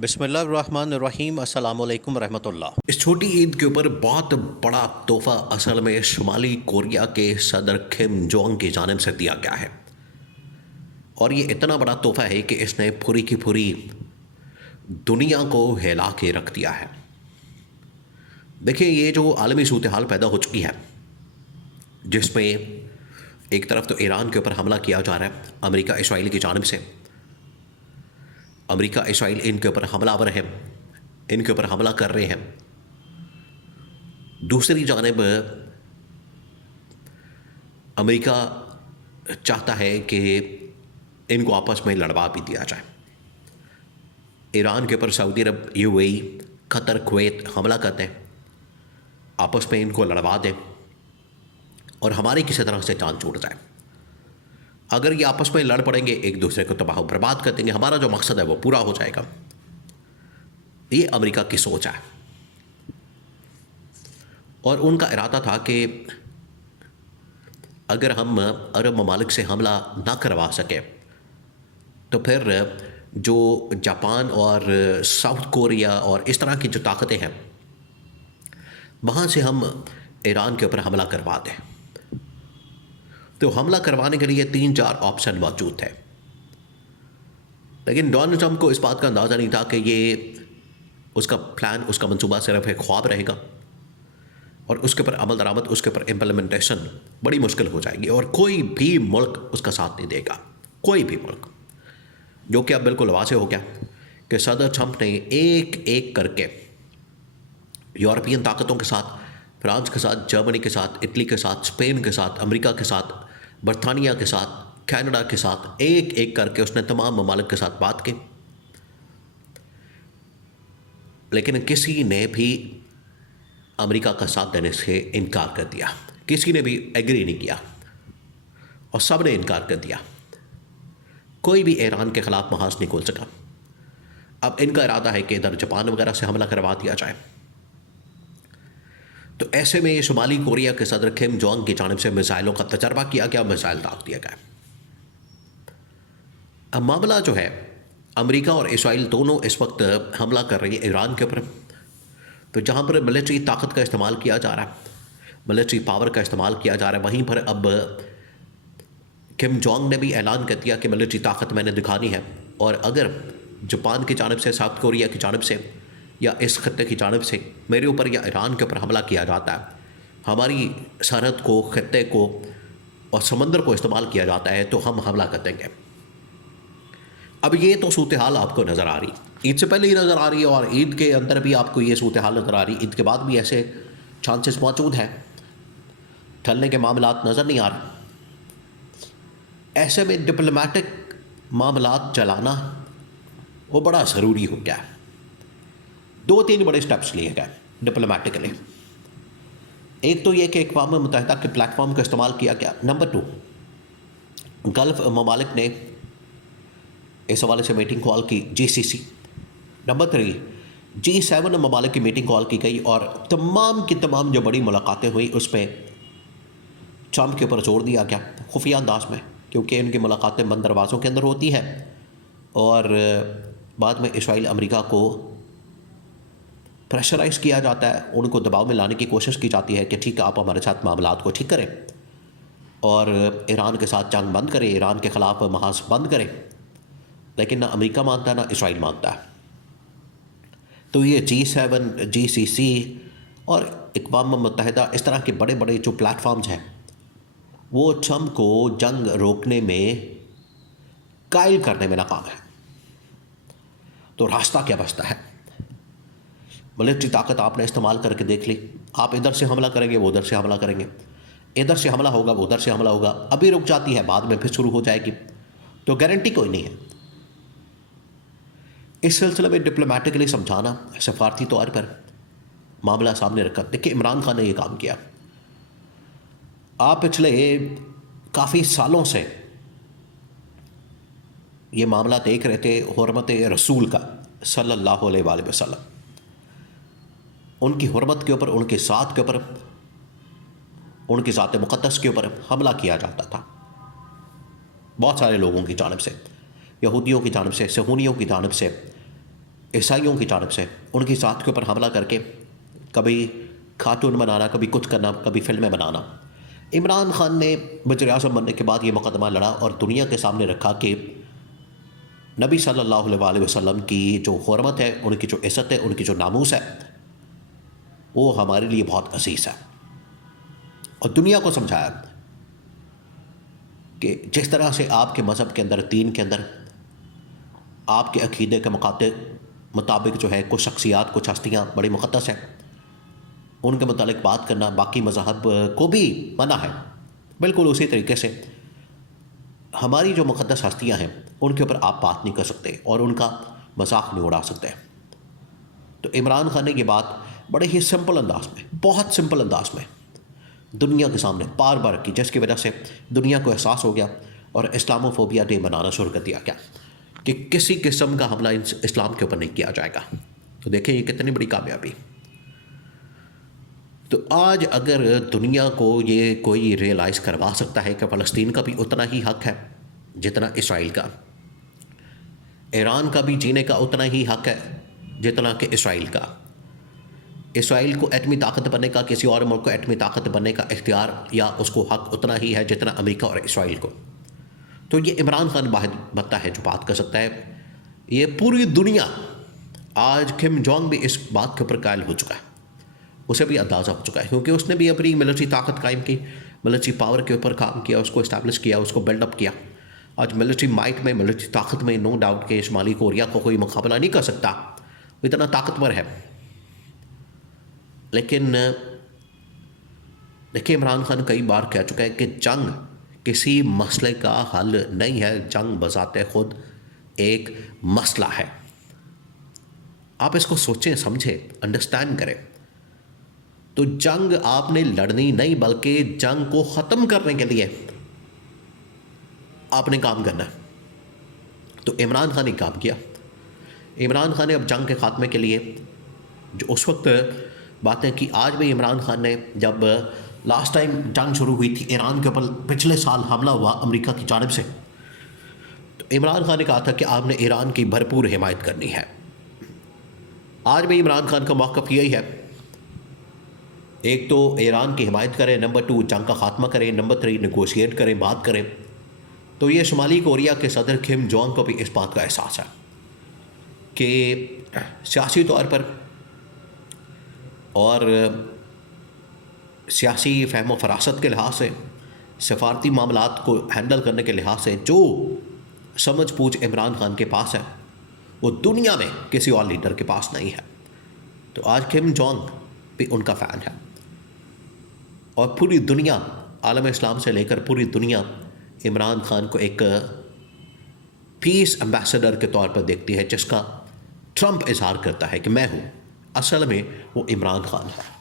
बिस्मिल्लाहिर्रहमानिर्रहीम अस्सलामु अलैकुम रहमतुल्लाह। इस छोटी ईद के ऊपर बहुत बड़ा तोहफा असल में शुमाली कोरिया के सदर किम जोंग की जानिब से दिया गया है और ये इतना बड़ा तोहफा है कि इसने पूरी की पूरी दुनिया को हिला के रख दिया है। देखिए, ये जो आलमी सूरत हाल पैदा हो चुकी है जिसमें एक तरफ तो ईरान के ऊपर हमला किया जा रहा है अमेरिका इसराइल की जानिब से। अमेरिका इसराइल इनके ऊपर हमलावर है, इनके ऊपर हमला कर रहे हैं। दूसरी जानिब अमेरिका चाहता है कि इनको आपस में लड़वा भी दिया जाए। ईरान के ऊपर सऊदी अरब, यूएई, कतर, कुवैत हमला करते हैं, आपस में इनको लड़वा दें और हमारी किसी तरह से जान छूट जाए। अगर ये आपस में लड़ पड़ेंगे, एक दूसरे को तबाह बर्बाद कर देंगे, हमारा जो मकसद है वो पूरा हो जाएगा। ये अमेरिका की सोच है और उनका इरादा था कि अगर हम अरब ममालिक से हमला ना करवा सके तो फिर जो जापान और साउथ कोरिया और इस तरह की जो ताकतें हैं वहाँ से हम ईरान के ऊपर हमला करवा दें। तो हमला करवाने के लिए 3-4 ऑप्शन मौजूद थे, लेकिन डोनाल्ड ट्रंप को इस बात का अंदाज़ा नहीं था कि ये उसका प्लान, उसका मंसूबा सिर्फ एक ख्वाब रहेगा और उसके ऊपर अमल दरामद, उसके ऊपर इम्प्लीमेंटेशन बड़ी मुश्किल हो जाएगी और कोई भी मुल्क उसका साथ नहीं देगा। कोई भी मुल्क, जो कि अब बिल्कुल वाज़ेह हो गया कि सदर ट्रंप ने एक एक करके यूरोपियन ताकतों के साथ, फ्रांस के साथ, जर्मनी के साथ, इटली के साथ, स्पेन के साथ, अमेरिका के साथ, बरतानिया के साथ, कनाडा के साथ, एक एक करके उसने तमाम ममालिक के साथ बात की, लेकिन किसी ने भी अमेरिका का साथ देने से इनकार कर दिया। किसी ने भी एग्री नहीं किया और सब ने इनकार कर दिया। कोई भी ईरान के ख़िलाफ़ महाज नहीं खोल सका। अब इनका इरादा है कि इधर जापान वगैरह से हमला करवा दिया जाए। तो ऐसे में शुमाली कोरिया के सदर किम जोंग की जानिब से मिसाइलों का तजर्बा किया गया, मिसाइल दाग दिया गया। अब मामला जो है, अमेरिका और इसराइल दोनों इस वक्त हमला कर रही है ईरान के ऊपर। तो जहाँ पर मिलिट्री ताकत का इस्तेमाल किया जा रहा है, मिलिट्री पावर का इस्तेमाल किया जा रहा है, वहीं पर अब किम जोंग ने भी ऐलान कर दिया कि मिलिट्री ताकत मैंने दिखानी है और अगर जापान की जानिब से, साउथ कोरिया की जानिब से या इस खत्ते की जानिब से मेरे ऊपर या ईरान के ऊपर हमला किया जाता है, हमारी सरहद को, खत्ते को और समंदर को इस्तेमाल किया जाता है, तो हम हमला कर देंगे। अब ये तो सूरत हाल आपको नज़र आ रही, ईद से पहले ही नज़र आ रही है और ईद के अंदर भी आपको ये सूरत हाल नज़र आ रही। ईद के बाद भी ऐसे चांसेस मौजूद हैं, ठलने के मामलात नज़र नहीं आ रहे। ऐसे में डिप्लोमेटिक मामलात चलाना वो बड़ा ज़रूरी हो गया है। 2-3 बड़े स्टेप्स लिए गए डिप्लोमेटिकली। एक तो ये कि अक़वाम मुत्तहिदा के प्लेटफॉर्म का इस्तेमाल किया गया। नंबर 2, गल्फ़ ममालिक ने इस हवाले से मीटिंग कॉल की, GCC। नंबर 3, G7 ममालिक की मीटिंग कॉल की गई और तमाम की तमाम जो बड़ी मुलाकातें हुई उस पर ट्रंप के ऊपर जोर दिया गया खुफिया अंदाज में, क्योंकि इनकी मुलाकातें बंद दरवाज़ों के अंदर होती हैं और बाद में इसराइल अमेरिका को प्रेशराइज़ किया जाता है, उनको दबाव में लाने की कोशिश की जाती है कि ठीक है, आप हमारे साथ मामलात को ठीक करें और ईरान के साथ जंग बंद करें, ईरान के ख़िलाफ़ महाज बंद करें। लेकिन ना अमेरिका मानता है ना इसराइल मानता है। तो ये G7, GCC और अक़वाम मुत्तहिदा, इस तरह के बड़े बड़े जो प्लेटफॉर्म्स हैं वो ट्रंप को जंग रोकने में, कायल करने में नाकाम है। तो रास्ता क्या बचता है? मिलिट्री ताकत आपने इस्तेमाल करके देख ली, आप इधर से हमला करेंगे, वो उधर से हमला करेंगे, इधर से हमला होगा, वो उधर से हमला होगा, अभी रुक जाती है, बाद में फिर शुरू हो जाएगी, तो गारंटी कोई नहीं है। इस सिलसिले में डिप्लोमेटिकली समझाना, सफारती तौर पर मामला सामने रखा। देखिए, इमरान खान ने ये काम किया। आप पिछले काफ़ी सालों से ये मामला देख रहे थे हुर्मत रसूल का सल्लल्लाहु अलैहि वसल्लम, उनकी हुर्मत के ऊपर, उनके ज़ात के ऊपर, उनकी ज़ात मुक़द्दस के ऊपर हमला किया जाता था बहुत सारे लोगों की जानिब से, यहूदियों की जानिब से, सहूनियों की जानिब से, ईसाइयों की जानब से उनकी ज़ात के ऊपर हमला करके कभी कार्टून बनाना, कभी कुछ करना, कभी फिल्में बनाना। इमरान खान ने वज़ीर-ए-आज़म बनने के बाद ये मुकदमा लड़ा और दुनिया के सामने रखा कि नबी सल्लल्लाहु अलैहि वसल्लम की जो हुर्मत है, उनकी जो इज़्ज़त है, उनकी जो नामूस है, वो हमारे लिए बहुत अज़ीज़ है। और दुनिया को समझाया कि जिस तरह से आपके मज़हब के अंदर, दीन के अंदर, आपके अक़ीदे के मुताबिक जो है कुछ शख्सियात, कुछ हस्तियाँ बड़ी मुक़द्दस हैं, उनके मुतालिक बात करना बाकी मज़हब को भी मना है। बिल्कुल उसी तरीके से हमारी जो मुक़द्दस हस्तियाँ हैं उनके ऊपर आप बात नहीं कर सकते और उनका मजाक नहीं उड़ा सकते। तो इमरान खान ने ये बात बड़े ही सिंपल अंदाज में, बहुत सिंपल अंदाज में दुनिया के सामने बार बार की, जिसकी वजह से दुनिया को एहसास हो गया और इस्लामोफोबिया डे मनाना शुरू कर दिया गया कि किसी किस्म का हमला इस्लाम के ऊपर नहीं किया जाएगा। तो देखें ये कितनी बड़ी कामयाबी। तो आज अगर दुनिया को ये कोई रियलाइज़ करवा सकता है कि फ़लस्तीन का भी उतना ही हक़ है जितना इसराइल का, ईरान का भी जीने का उतना ही हक़ है जितना कि इसराइल का, इसराइल को एटमी ताकत बनने का, किसी और मुल्क को एटमी ताकत बनने का इख्तियार या उसको हक़ उतना ही है जितना अमेरिका और इसराइल को। तो ये इमरान खान वाहिद बनता है जो बात कर सकता है। ये पूरी दुनिया, आज किम जोंग भी इस बात के ऊपर कायल हो चुका है, उसे भी अंदाज़ा हो चुका है, क्योंकि उसने भी अपनी मिलिट्री ताकत कायम की, मिलिट्री पावर के ऊपर काम किया, उसको इस्टेब्लिश किया, उसको बिल्डअप किया। आज मिलिट्री माइट में, मिलिट्री ताकत में नो डाउट के शुमाली कोरिया को कोई मुकाबला नहीं कर सकता, वो इतना ताकतवर है। लेकिन देखिए इमरान खान कई बार कह चुका है कि जंग किसी मसले का हल नहीं है, जंग बजाते खुद एक मसला है। आप इसको सोचें, समझें, अंडरस्टैंड करें। तो जंग आपने लड़नी नहीं, बल्कि जंग को ख़त्म करने के लिए आपने काम करना है। तो इमरान खान ने काम किया। इमरान खान ने अब जंग के ख़ात्मे के लिए जो उस वक्त बातें की, आज भी इमरान खान ने, जब लास्ट टाइम जंग शुरू हुई थी ईरान के ऊपर, पिछले साल हमला हुआ अमेरिका की जानिब से, तो इमरान खान ने कहा था कि आपने ईरान की भरपूर हिमायत करनी है। आज भी इमरान खान का मौक़िफ़ यही है, एक तो ईरान की हिमायत करें, नंबर 2 जंग का ख़ात्मा करें, नंबर 3 नेगोशिएट करें, बात करें। तो ये शुमाली कोरिया के सदर किम जोंग को भी इस बात का एहसास है कि सियासी तौर पर और सियासी फ़हम व फ़रासत के लिहाज से, सफ़ारती मामलात को हैंडल करने के लिहाज से जो समझ बूझ इमरान खान के पास है, वो दुनिया में किसी और लीडर के पास नहीं है। तो आज किम जोंग भी उनका फ़ैन है और पूरी दुनिया, आलम इस्लाम से लेकर पूरी दुनिया इमरान खान को एक पीस एम्बेसडर के तौर पर देखती है, जिसका ट्रंप इजहार करता है कि मैं हूँ, असल में वो इमरान खान है।